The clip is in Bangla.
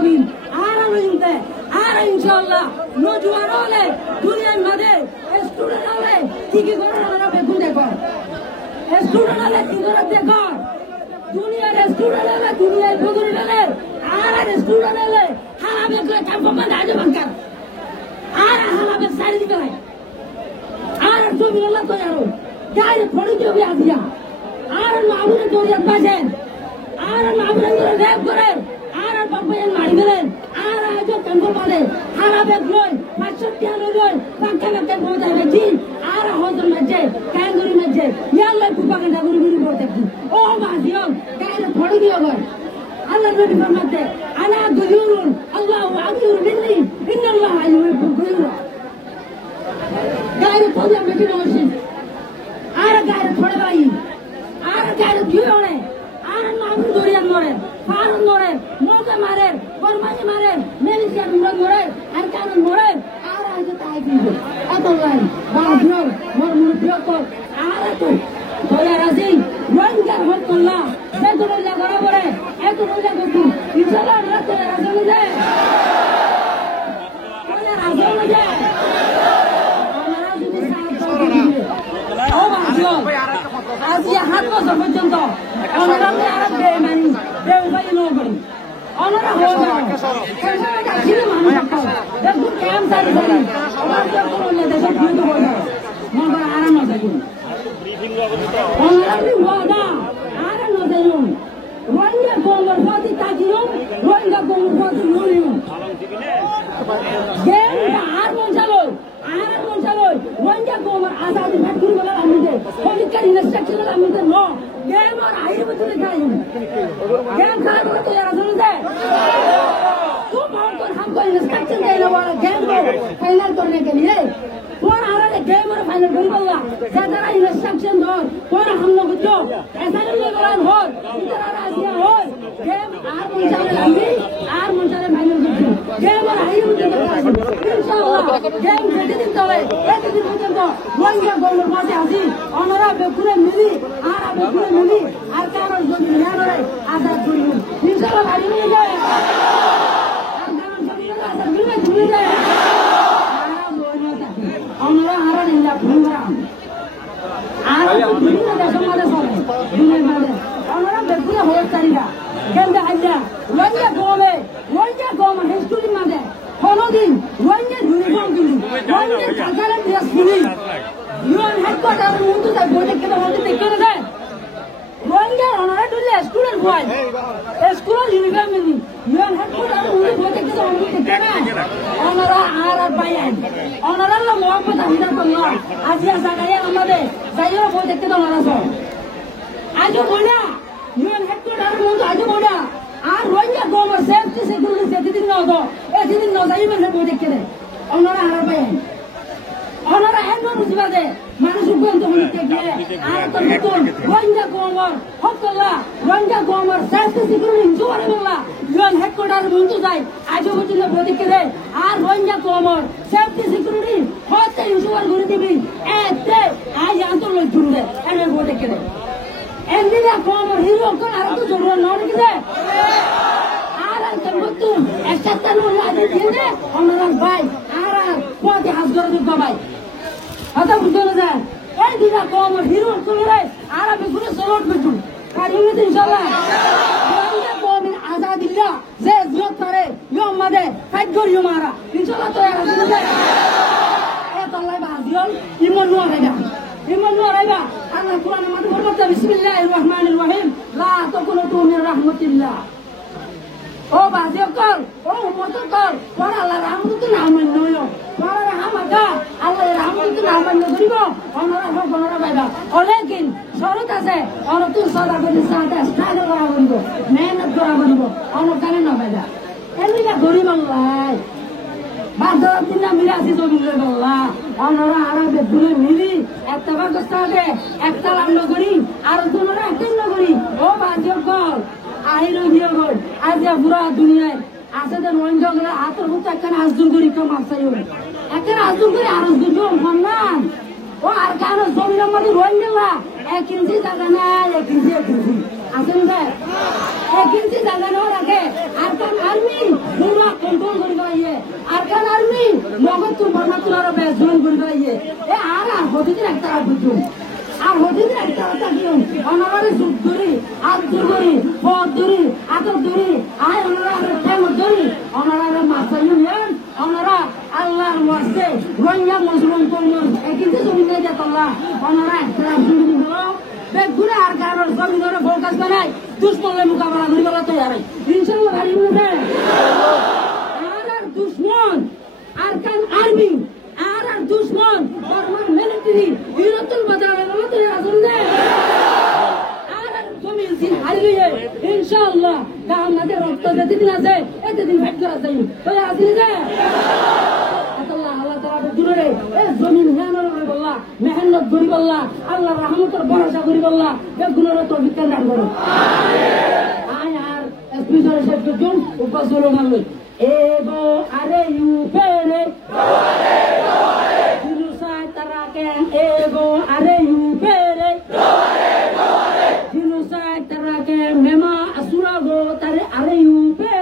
জমিন আর আনতে আর ইনশাআল্লাহ নজওয়ান হলে দুনিয়ার মধ্যে স্টুডেন্ট হলে কি করে আমরা বেগুন দেখো স্টুডেন্ট হলে কি করে দেখো দুনিয়ার স্টুডেন্ট হলে দুনিয়ার বেগুন হলে আর স্টুডেন্ট হলে হারা বেগুন কাম করে আজ বাঙ্কার আর হারা সাইড দিবে আর জমিন হলে তো আরো গায়ে ফড়ি দিবে আজিয়া আর মামুনে দরিয়া বাজেন আর মামুনে ধরে রেপ করেন আর বাবাই মারি দিলেন আর আজও কাম করে হারা বেগুন 65 টাকা লই পাঁচটা টাকা পৌঁছায় বেশি আর হজর মধ্যে ক্যাঙ্গুরি মধ্যে ইয়াল্লা প্রপাগান্ডা গুরি গুরি করতে ও মাজিও গায়ে ফড়ি দিও গো আল্লাহ নবী ফরমাতে আনা গুয়ুরুন আল্লাহু আকবার মিন্নি ইন্নাল্লাহা আলিমুল গুয়ুর গায়ে ফড়ি আমি কি বলছি আর গায়ে ফড়ে ভাই আর গায়ে দিওনে আর মামুন দরিয়া মরে ফারুন মরে মোকে মারে বরমানি মারে মেলিশিয়া মরে আর কারণ মরে আর আজও তাই দিবে এত লাইন বাজনো মোর মুরব্বিও তো আর তো দয়া রাজি রোহিঙ্গার হত্যাল্লাহ বেদুল্লাহ বরাবরে এত রোজা করতু ইনশাআল্লাহ আমরা তো রাজন যায় ওলা রাজন যায় আমরা যদি সাহায্য ও বাজনো আজ হাত বছর পর্যন্ত আমরা আর বেমানি বেউবাই নগরী ওনারা হয়ে যাবে সেটা ছিল মানুষ দেখো কেমন সারি সারি আমার তো কোনো দেশে ভিড় হয়ে যাবে মন আরাম আছে ওনারা ওয়াদা আর নজরুন রোহিঙ্গা গোমর ফাতি তাকিয়ুন রোহিঙ্গা গোমর ফাতি নুরিয়ুন গেম আর মঞ্চালো রোহিঙ্গা গোমর আজাদি ফাটুর বলা আমাদের পলিটিক্যাল ইনস্ট্রাকশনাল আমাদের নো গেম আর আইর বদলে খাইন গেম খায় বলে তো যারা শুনতে तुम हमको इंस्ट्रक्शन देने वाला गेम को फाइनल करने के लिए कौन आ रहा है गेम और फाइनल करने वाला ज्यादा इंस्ट्रक्शन दो कौन हम लोग जो ऐसा नहीं लगा हो इधर आ रहा हो गेम आर मुंचाले लंबी आर मुंचाले फाइनल करती गेम और आई मुंचाले इंशाल्लाह गेम যেতে দিন তবে একদিন পর্যন্ত রোহিঙ্গা গোমর মাঝে আসি ওনারা বেকুরে মিলি আর বেকুরে মিলি আর কারণ যদি না করে আজাদ করি ইনশাআল্লাহ বাড়ি নিয়ে যায় আমরা হারা নিলা ভুলরাম আর বিভিন্ন দেশের মধ্যে চলে দুনিয়ার মধ্যে আমরা বেকুরে হওয়ারিরা কেন্দ্রে হাইলা রোহিঙ্গা গোমে হিস্ট্রির মধ্যে কোনোদিন রোহিঙ্গা ইউনিফর্ম কিনি রোহিঙ্গা কালচারাল ড্রেস কিনি ইউএন হেডকোয়ার্টারের মধ্যে তাই বইটা কেন মধ্যে দেখে দেয় রোহিঙ্গা ওনারা দিলে স্টুডেন্ট হয় স্কুলের ইউনিফর্ম কিনি ইউএন হেডকোয়ার্টারের মধ্যে বইটা কেন মধ্যে দেখে না ওনারা আর বাইয়ান ওনারা লো মোহাম্মদ আমিনাতুল্লাহ আজিয়া জাগায় আমাদের যাইও বই দেখতে দাও ওনারা সব আজও বলা ইউএন হেডকোয়ার্টারের মধ্যে আজও বলা আর রোহিঙ্গা গোমর সেফটি সিকিউরিটি যেদিন না হতো এদিন না যাই মানে বই দেখতে দেয় ওনারা আর বাইয়ান ওনারা এমন বুঝবাদে মানুষ বন্ধ হতে গিয়ে আর তো নতুন রোহিঙ্গা গোমর হকলা রোহিঙ্গা গোমর সেফটি সিকিউরিটি জোরে বলা ইউএন হেডকোয়ার্টার বন্ধ যায় আজও পর্যন্ত বই দেখতে দেয় আর রোহিঙ্গা গোমর সেফটি সিকিউরিটি হতে ইনশোর করে দিবি এতে আজ আন্তর্জাতিক জুড়ে এনে বই দেখতে দেয় এন্দিনা গোমর হিরো কোন আর তো জোরে না দেখতে আর তমতুম একটা তানুল্লাহ দিনে ওনারা ভাই আর পথে হাত ধরে দিতে ভাই কথা বুঝতে না এই দিনা গোমর হিরো কোন আর আমি গুলো সলট বেজু কারিমে ইনশাআল্লাহ রোহিঙ্গা গোমর আজাদিল্লাহ যে জোত করে ইয়ম মাদে ফাইট করিও মারা ইনশাআল্লাহ তো এ তল্লাই বাজিল ইমন নোয়ারাইবা আল্লাহ কোরআনের মধ্যে বলতে বিসমিল্লাহির রহমানির রহিম লা তাকুনুতু মির রাহমাতিল্লাহ ও বাজিও কর ও উম্মত কর পর আল্লাহ রহমত না মান্য হইও পর রহমতা আল্লাহ রহমত না মান্য করিব ওনারা বাইবা অনেকদিন শরত আছে আর তুই সদা করে সাথে স্ট্রাগল করা বলিব মেহনত করা বলিব অনকালে না বাইবা এলিকা গরিব আল্লাহ বাদর দিন মিরাসি জমিলে আল্লাহ ওনারা আরবে দুলে মিলি একটা বাগস্তাতে একটা লাম করি আর দুনোরা একটা করি ও বাজিও কর আহিরো গিয়ে গল আজ পুরা দুনিয়ায় আছে যে রোহিঙ্গা গুলো হাতের মতো একটা আজদুর করি কম আসাই হল একটা আজদুর করি আর দুজন সম্মান ও আর কেন জমিনের মধ্যে রোহিঙ্গা 1 ইঞ্চি জায়গা নাই 1 ইঞ্চি আসেন ভাই 1 ইঞ্চি জায়গা নাও রাখে আর কোন আর্মি কন্ট্রোল করে পাইয়ে আরকান আর্মি নগদ তোর বর্ণাতুলার বেশ জয়েন করে পাইয়ে এ আর হদিন একটা বুঝুন আর হদিন একটা কথা দিন অনারে সুখ ধরি হাত ধরি পথ ধরি আতর ধরি আয় ওনারা ঠেমত ধরি ওনারা মাস্টার ইউনিয়ন ওনারা আল্লাহর ওয়াস্তে রোহিঙ্গা মুসলিম কমিউন একইতে জমি নিয়ে যেত ওনারা একটা শুরু দিল বেগুনে আর কারোর জমিনের ফোকাস বানাই দুশ্মনের মোকাবেলা করি বলা তৈরি ইনশাল্লাহ গাড়ি বলবে আর দুশ্মন আর কান আর্মি আর দুশ্মন বর্মার মিলিটারি বিরতন বাজারে বলা তৈরি আসুন না আর জমিন সিন হারিয়ে ইনশাল্লাহ আমাদের রক্ত যেদিন আছে এতদিন ফাইট করা যাই তো আসলে যে দূরে জমিন বললা মেহনত করি বললা আল্লাহ রহমতের ভরসা করি বললা বেগুনের তো বিজ্ঞান দান করো আয় আর পিছনে শেষ করছুন উপাসল মানল এগো আরে ইউ পেরে জিনুসাই তারা কেন এগো আরে ইউ পেরে জিনুসাই তারা কেন মেমা আসুরা গো তারে আরে ইউ পেরে